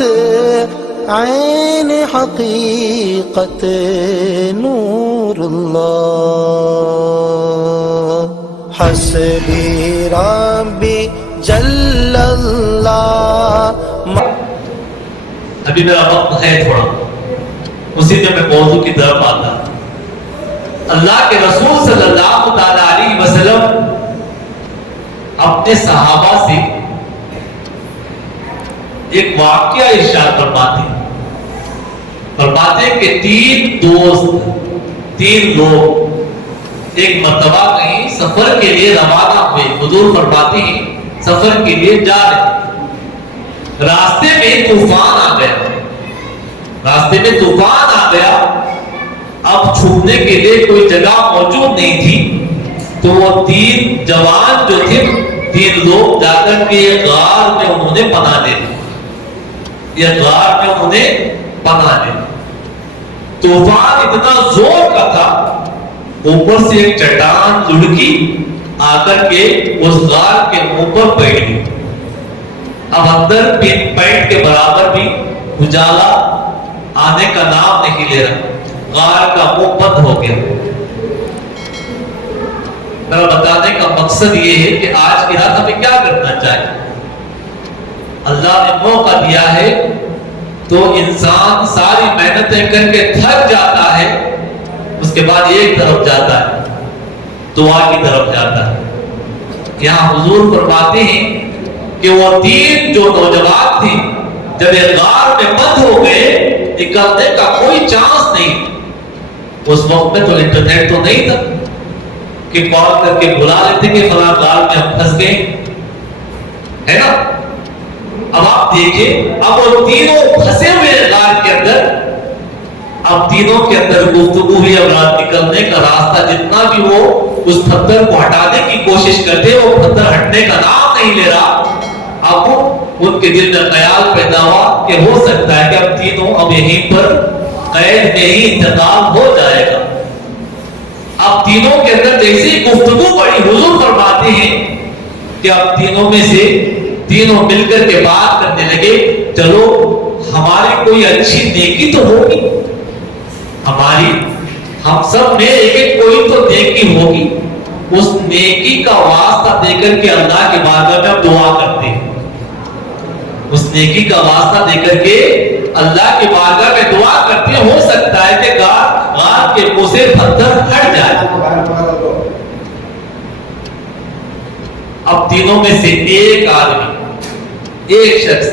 حقیقت عین حقیقت نور اللہ حسبی ربی جل اللہ. ابھی میرا وقت ہے تھوڑا، اسی میں موضوع کی طرف آتا. اللہ کے رسول صلی اللہ تعالی علیہ وسلم اپنے صحابہ سے ایک واقعہ ارشاد فرماتے کہ تین لوگ ایک مرتبہ کہیں سفر کے لیے روانہ ہوئے. حضور فرماتے ہیں سفر کے لیے جا رہے، راستے میں طوفان آ گیا. اب چھپنے کے لیے کوئی جگہ موجود نہیں تھی، تو وہ تین جوان جو تھے، تین لوگ جا کر کے ایک غار میں انہوں نے پناہ لے لی. طوفان اتنا زور کا تھا، اوپر سے ایک چٹان لڑکی آ کر کے اس غار کے منہ پر بیٹھ گئی. اب اندر پن پوائنٹ کے برابر بھی اجالا آنے کا نام نہیں لے رہا، غار کا منہ بند ہو گیا. میرا بتانے کا مقصد یہ ہے کہ آج کی رات ہمیں کیا کرنا چاہیے. اللہ نے موقع دیا ہے تو انسان ساری محنتیں کر کے تھک جاتا ہے، اس کے بعد ایک طرف جاتا ہے، دعا کی طرف جاتا ہے. یہاں حضور فرماتے ہیں کہ وہ تین جو نوجوان تھے جب یہ غار میں بند ہو گئے، نکلنے کا کوئی چانس نہیں. اس وقت میں تو انٹرنیٹ تو نہیں تھا کہ کال کر کے بلا لیتے کہ فلاں غار میں ہم پھنس گئے، ہے نا. اب آپ دیکھیں، اب وہ تینوں پھنسے ہوئے غار کے اندر، اب تینوں کے اندر گفتگو ہوئی. اب رات نکلنے کا راستہ جتنا بھی وہ اس پتھر کو ہٹانے کی کوشش کرتے، وہ پتھر ہٹنے کا نام نہیں لے رہا. اب ان کے دل میں خیال پیدا ہوا کہ ہو سکتا ہے کہ اب تینوں اب یہیں پر قید میں ہی انتقال ہو جائے گا. اب تینوں کے اندر جیسی گفتگو بڑی، حضور فرماتے ہیں کہ اب تینوں میں سے تینوں مل کر کے بات کرنے لگے، چلو ہماری کوئی اچھی نیکی تو ہوگی، ہم سب میں ایک کوئی تو نیکی ہوگی. اس نیکی کا واسطہ دے کر کے اللہ کے بارگاہ میں ہم دعا کرتے ہیں. اس نیکی کا واسطہ دے کر کے اللہ کی بارگاہ میں دعا کرتے ہیں. ہو سکتا ہے کہ غار کے منہ سے پتھر ہٹ جائے. اب تینوں میں سے ایک آدمی، ایک شخص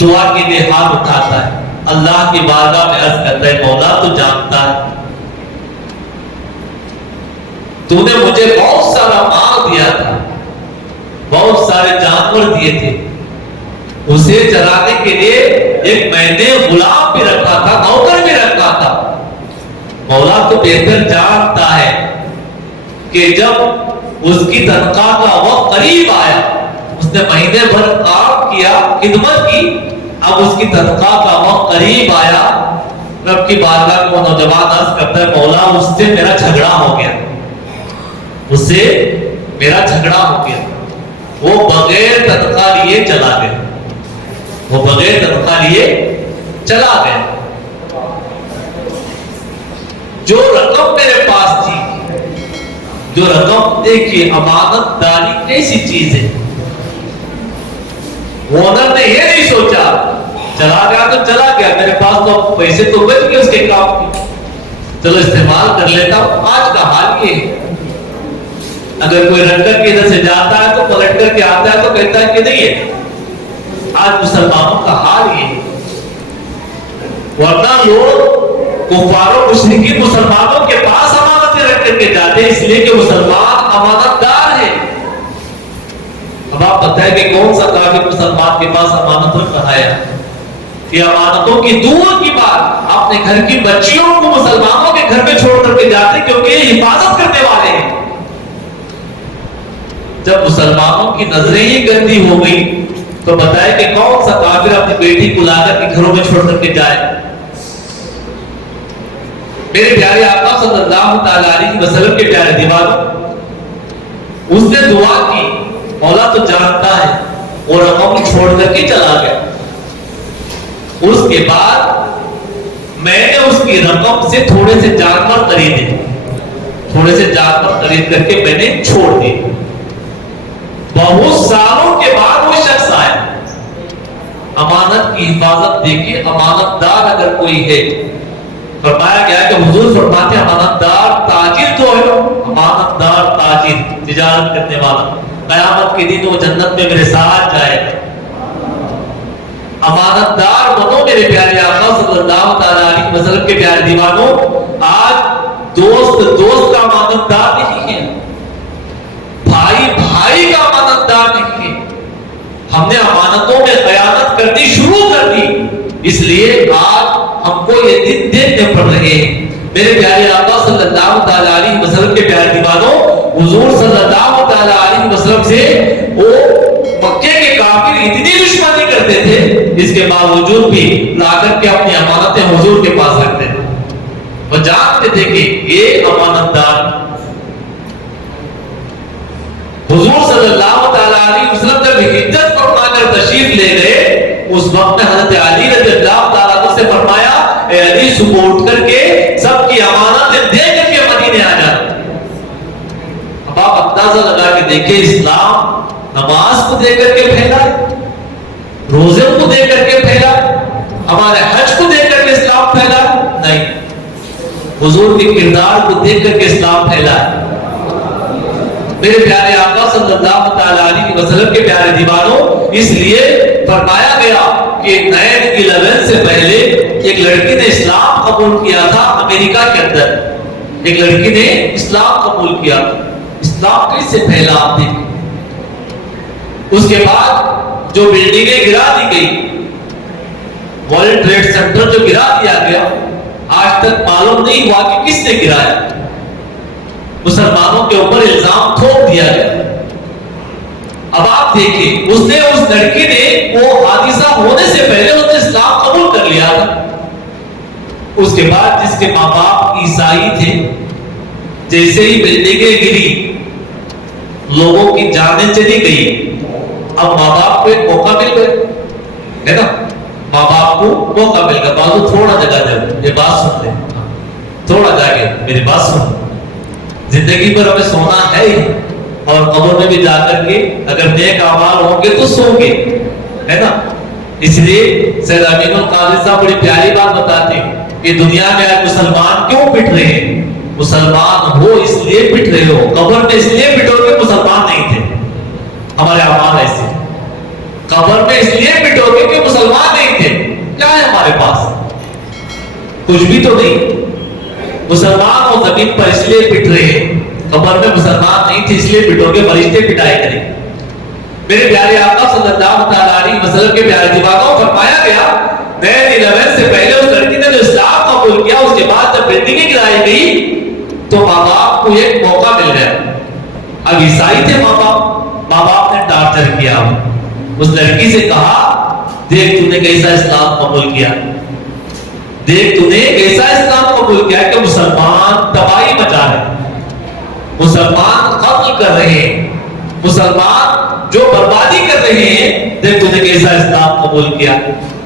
دعا کے لیے ہاتھ اٹھاتا ہے، اللہ کی بارگاہ میں عرض کرتا ہے، مولا تو جانتا ہے تو نے مجھے بہت سارا مال دیا تھا، بہت سارے جانور دیے تھے، اسے چرانے کے لیے ایک میں نے غلام بھی رکھا تھا، نوکر بھی رکھا تھا. مولا تو بہتر جانتا ہے کہ جب اس کی تنخواہ کا وقت قریب آیا، اس نے مہینے بھر کام کیا، خدمت کی، اب اس کی تنخواہ کا وقت قریب آیا. رب کی بارگاہ میں وہ نوجوان عرض کرتا ہے، مولا اس سے میرا جھگڑا ہو گیا، وہ بغیر تنخواہ لیے چلا گیا. جو رقم میرے پاس تھی، دیکھیے امانت داری کیسی چیز ہے. اونر نے یہ نہیں سوچا چلا گیا تو چلا گیا، میرے پاس تو پیسے تو بچ گئے اس کے کام کی، چلو استعمال کر لیتا ہوں. آج کا حال یہ ہے، اگر کوئی رنگ کر کے ادھر سے جاتا ہے تو پلٹ کر کے آتا ہے تو کہتا ہے کہ نہیں ہے. آج مسلمانوں کا حال یہ ہے. ورنہ لوگ کفار و مشرکین مسلمانوں کے پاس امانتیں رکھ کر کے جاتے ہیں، اس لیے کہ مسلمان امانت دار ہے. اب آپ بتائیں کہ کون سا کافر مسلمان کے پاس امانت رکھ رہا ہے؟ کہ امانتوں کی دور کی بات، اپنے گھر کی بچیوں کو مسلمانوں کے گھر میں چھوڑ کر کے جاتے کیونکہ یہ حفاظت کرنے والے ہیں. جب مسلمانوں کی نظریں ہی گندی ہو گئی تو بتائے کہ کون سا کافر اپنی بیٹی کو لا کر کے گھروں میں چھوڑ کر کے جائے. میرے پیارے آقا صلی اللہ تعالی علیہ وسلم کے پیارے دیوانوں، اس نے دعا کی، مولا تو جانتا ہے، اور رقم چھوڑ کر کے چلا گیا. اس کے بعد میں نے اس کی رقم سے تھوڑے سے جانور خریدے، تھوڑے سے جانور خرید کر کے میں نے چھوڑ دیے. بہت سالوں کے بعد وہ شخص آیا. امانت کی حفاظت دیکھیے، امانت دار اگر کوئی ہے، فرمایا گیا کہ حضور فرماتے ہیں امانت دار تاجر جو ہے، امانت دار تاجر تجارت کرنے والا، قیامت کے دن وہ جنت میں میرے ساتھ جائے گا. امانت دار بنو میرے پیارے آقا صلی اللہ تعالی علیہ وسلم کے پیارے دیوانوں. آج دوست کا امانت دار نہیں ہے، بھائی کا امانت دار نہیں ہے. ہم نے امانتوں میں خیانت کرنی شروع کر دی، اس لیے آج ہم کو یہ دن دیکھنے پڑ رہے ہیں. میرے پیارے آقا صلی اللہ تعالی علیہ وسلم کے پیارے دیوانوں، حضور صلی اللہ تعالی علیہ وسلم سے وہ مکے کے کافر اتنی دشمنی کرتے تھے، اس کے باوجود بھی لا کر کے اپنی امانتیں حضور کے پاس رکھتے تھے. وہ جانتے تھے کہ یہ امانت دار. حضور صلی اللہ تعالی علیہ وسلم جب ہجرت فرما کر تشریف لے گئے، اس وقت میں حضرت علی رضی اللہ تعالیٰ عنہ سے فرمایا اے علی صبح اٹھ کر کے سب کی امانتیں دے کر کے مدینے آ جاتے. اب آپ اندازہ لگا کے دیکھیں، اسلام نماز کو دے کر کے پھیلا، روزے کو دے کر کے پھیلا، ہمارے حج کو دے کر کے اسلام پھیلا نہیں، حضور کے کردار کو دیکھ کر کے اسلام پھیلا ہے. میرے پیارے آقا صلی اللہ تعالی علیہ وسلم کے پیارے دیوانوں، اس لیے فرمایا گیا کہ 9/11 سے پہلے ایک لڑکی نے اسلام قبول کیا تھا امریکہ کے اندر. ایک لڑکی نے اسلام قبول کیا. اسلام کیسے پھیلا آپ دیکھیں. اس کے بعد جو بلڈنگیں گرا دی گئی، ورلڈ ٹریڈ سینٹر جو گرا دیا گیا، آج تک معلوم نہیں ہوا کہ کس نے گرایا. مسلمانوں کے اوپر الزام تھوپ دیا گیا. اب آپ دیکھیں، اس لڑکی نے وہ حادثہ ہونے سے پہلے اس نے اسلام قبول کر لیا تھا. اس کے بعد جس کے ماں باپ عیسائی تھے، جیسے ہی بلڈنگیں گری، لوگوں کی جانیں چلی گئی. اب ماں باپ کو ایک موقع مل گیا ہے نا، ماں باپ کو موقع مل گیا. بازو تھوڑا جگہ دے، یہ بات سن لیں، تھوڑا جا کے میری بات سن. زندگی پر ہمیں سونا ہے ہی، اور قبر میں بھی جا کر کے اگر نیک اعمال ہوں گے تو سو گے، ہے نا. اس لیے سید امین القادری صاحب بڑی پیاری بات بتاتے ہیں کہ دنیا میں آج مسلمان کیوں پٹ رہے ہیں. مسلمان ہو اس لیے پٹ رہے ہو، قبر میں اس لیے پٹو گے مسلمان نہیں تھے. ہمارے اعمال ایسے، قبر میں اس لیے پٹو گے کہ مسلمان نہیں تھے. کیا ہے ہمارے پاس؟ کچھ بھی تو نہیں. مسلمان اور زمین پر اس لیے پٹ رہے ہیں، قبر میں مسلمان نہیں تھے اس لیے پٹو گے، فرشتے پٹائے کریں. میرے پیارے آقا صلی اللہ تعالی علیہ وسلم کے پیارے دیوانوں، فرمایا گیا 9/11 سے پہلے اس لڑکی نے جو اسلام قبول کیا، اس کے بعد جب بلڈنگیں گرائی گئی تو ماں باپ کو ایک موقع مل گیا. اب عیسائی تھے ماں باپ نے ٹارچر کیا. اس لڑکی سے کہا دیکھ تو نے کیسا اسلام قبول کیا، دیکھ تو نے ایسا اسلام قبول کیا کہ مسلمان تباہی مچا رہے، مسلمان قتل کر رہے ہیں، مسلمان جو بربادی کر رہے ہیں، دیکھ تو نے کیسا اسلام قبول کیا.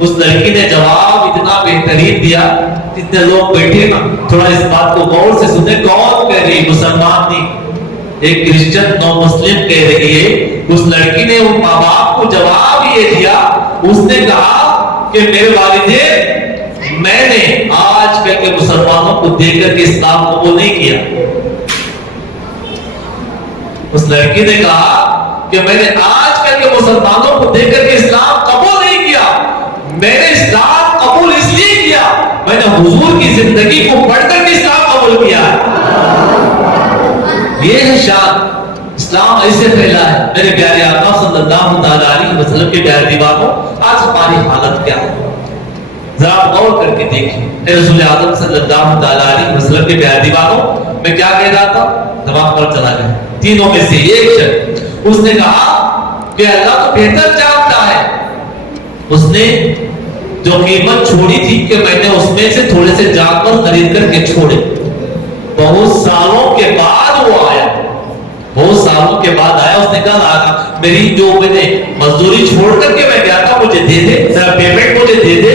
اس لڑکی نے جواب اتنا بہترین دیا. جتنے لوگ بیٹھے نا تھوڑا اس بات کو غور سے سنیں. کون کہہ رہی؟ مسلمان نہیں، ایک کرسچن نو مسلم کہہ رہی ہے. اس لڑکی نے ان ماں باپ کو جواب یہ دیا، اس نے کہا کہ میرے والدین، میں نے آج کل کے مسلمانوں کو دیکھ کر کے اسلام قبول نہیں کیا. اس لڑکی نے کہا کہ میں نے آج کل کے مسلمانوں کو دیکھ کر کے اسلام قبول نہیں کیا. میں نے اسلام قبول اس لیے کیا، میں نے حضور کی زندگی کو پڑھ کر کے اسلام قبول کیا. یہ ہے شان. اسلام ایسے پھیلا ہے. میرے پیارے آقا صلی اللہ تعالی علیہ وسلم کے پیارے دیوانوں، آج ہماری حالت کیا ہے؟ ذرا غور کر کے دیکھیں. رسول اعظم صلی اللہ تعالی علیہ وسلم کے پیارے دیوانوں، میں کیا کہہ رہا تھا؟ دماغ پر چلا گیا. تینوں میں سے ایک شخص، اس نے کہا کہ اللہ تو بہتر جانتا ہے. اس نے جو قیمت چھوڑی تھی کہ میں نے اس میں سے تھوڑے سے جانور خرید کر کے چھوڑے. بہت سالوں کے بعد وہ آیا، بہت سالوں کے بعد آیا. اس نے کہا میری جو میں نے مزدوری چھوڑ کر کے میں گیا تھا مجھے دے دے، ذرا پیمنٹ مجھے دے دے.